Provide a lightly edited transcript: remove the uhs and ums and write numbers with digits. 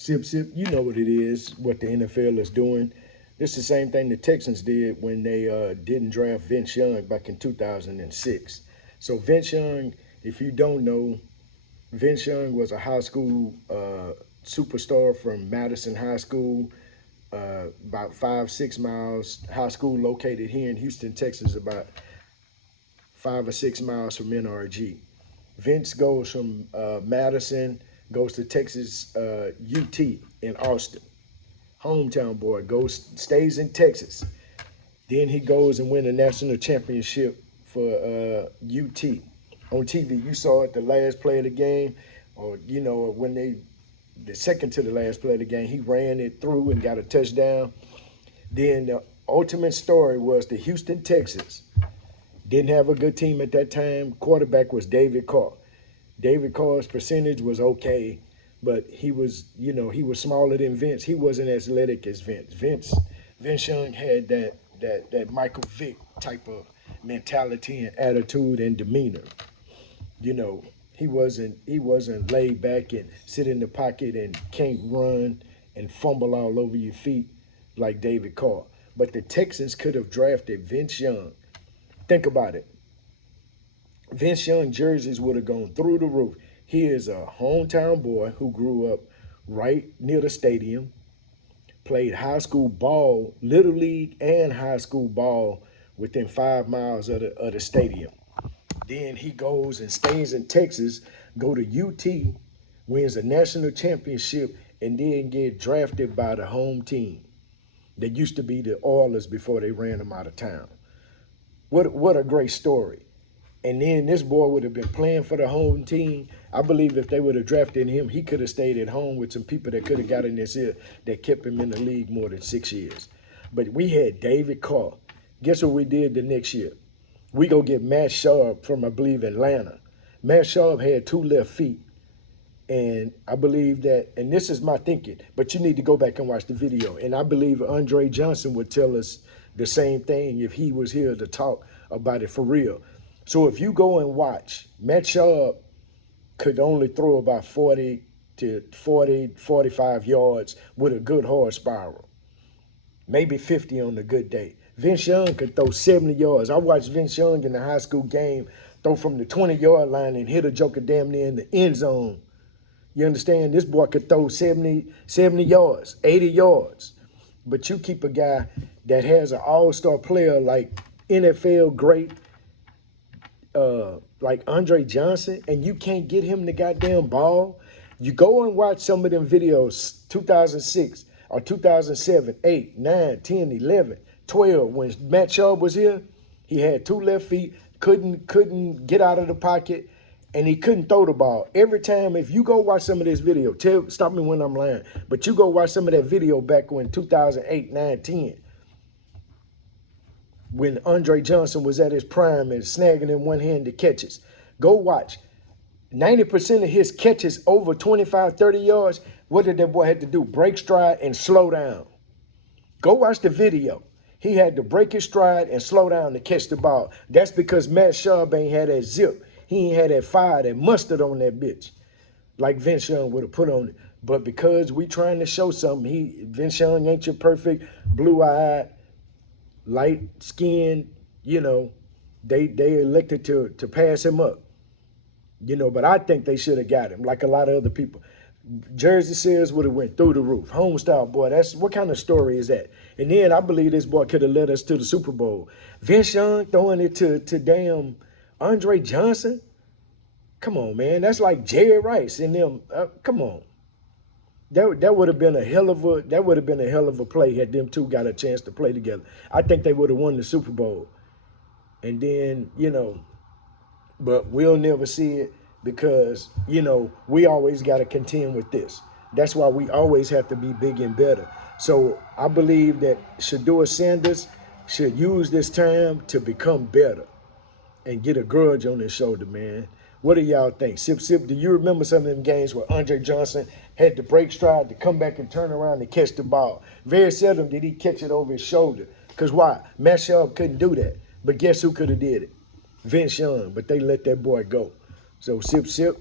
Sip, sip, you know what it is, what the NFL is doing. This is the same thing the Texans did when they didn't draft Vince Young back in 2006. So, Vince Young, if you don't know, Vince Young was a high school superstar from Madison High School, about 5, 6 miles. High school located here in Houston, Texas, about 5 or 6 miles from NRG. Vince goes from Madison, goes to Texas UT in Austin. Hometown boy, goes stays in Texas. Then he goes and win a national championship for UT on TV. You saw it the last play of the game, or when they the second to the last play of the game, he ran it through and got a touchdown. Then the ultimate story was the Houston Texans didn't have a good team at that time. Quarterback was David Carr. David Carr's percentage was okay, but he was smaller than Vince. He wasn't as athletic as Vince. Vince Young had that Michael Vick type of mentality and attitude and demeanor. You know, he wasn't laid back and sit in the pocket and can't run and fumble all over your feet like David Carr. But the Texans could have drafted Vince Young. Think about it. Vince Young jerseys would have gone through the roof. He is a hometown boy who grew up right near the stadium, played high school ball, little league and high school ball within 5 miles of the stadium. Then he goes and stays in Texas, go to UT, wins a national championship, and then get drafted by the home team. That used to be the Oilers before they ran them out of town. What a great story. And then this boy would have been playing for the home team. I believe if they would have drafted him, he could have stayed at home with some people that could have got in his ear that kept him in the league more than 6 years. But we had David Carr. Guess what we did the next year? We go get Matt Sharp from, I believe, Atlanta. Matt Sharp had 2 left feet. And I believe that, and this is my thinking, but you need to go back and watch the video. And I believe Andre Johnson would tell us the same thing if he was here to talk about it for real. So if you go and watch, Matt Sharp could only throw about 45 yards with a good hard spiral, maybe 50 on a good day. Vince Young could throw 70 yards. I watched Vince Young in the high school game throw from the 20-yard line and hit a joker damn near in the end zone. You understand? This boy could throw 70 yards, 80 yards. But you keep a guy that has an all-star player like NFL great, like Andre Johnson, and you can't get him the goddamn ball. You go and watch some of them videos, 2006 or 2007, 8, 9, 10, 11, 12. When Matt Schaub was here, he had 2 left feet, couldn't get out of the pocket, and he couldn't throw the ball. Every time, if you go watch some of this video, stop me when I'm lying, but you go watch some of that video back when 2008, 9, 10, when Andre Johnson was at his prime and snagging in one-handed catches. Go watch. 90% of his catches over 25, 30 yards, what did that boy have to do? Break stride and slow down. Go watch the video. He had to break his stride and slow down to catch the ball. That's because Matt Schaub ain't had that zip. He ain't had that fire, that mustard on that bitch, like Vince Young would have put on it. But because we trying to show something, Vince Young ain't your perfect blue-eyed, light skinned, they elected to pass him up. But I think they should have got him, like a lot of other people. Jersey sales would have went through the roof. Homestyle, boy, that's what kind of story is that? And then I believe this boy could have led us to the Super Bowl. Vince Young throwing it to damn Andre Johnson. Come on, man. That's like Jerry Rice and them. Come on. That would have been a hell of a play had them two got a chance to play together. I think they would have won the Super Bowl. And then, but we'll never see it because, we always got to contend with this. That's why we always have to be big and better. So I believe that Shedeur Sanders should use this time to become better and get a grudge on his shoulder, man. What do y'all think? Sip, sip, do you remember some of them games where Andre Johnson had to break stride to come back and turn around and catch the ball? Very seldom did he catch it over his shoulder. Because why? Matt Schaub couldn't do that. But guess who could have did it? Vince Young. But they let that boy go. So sip, sip.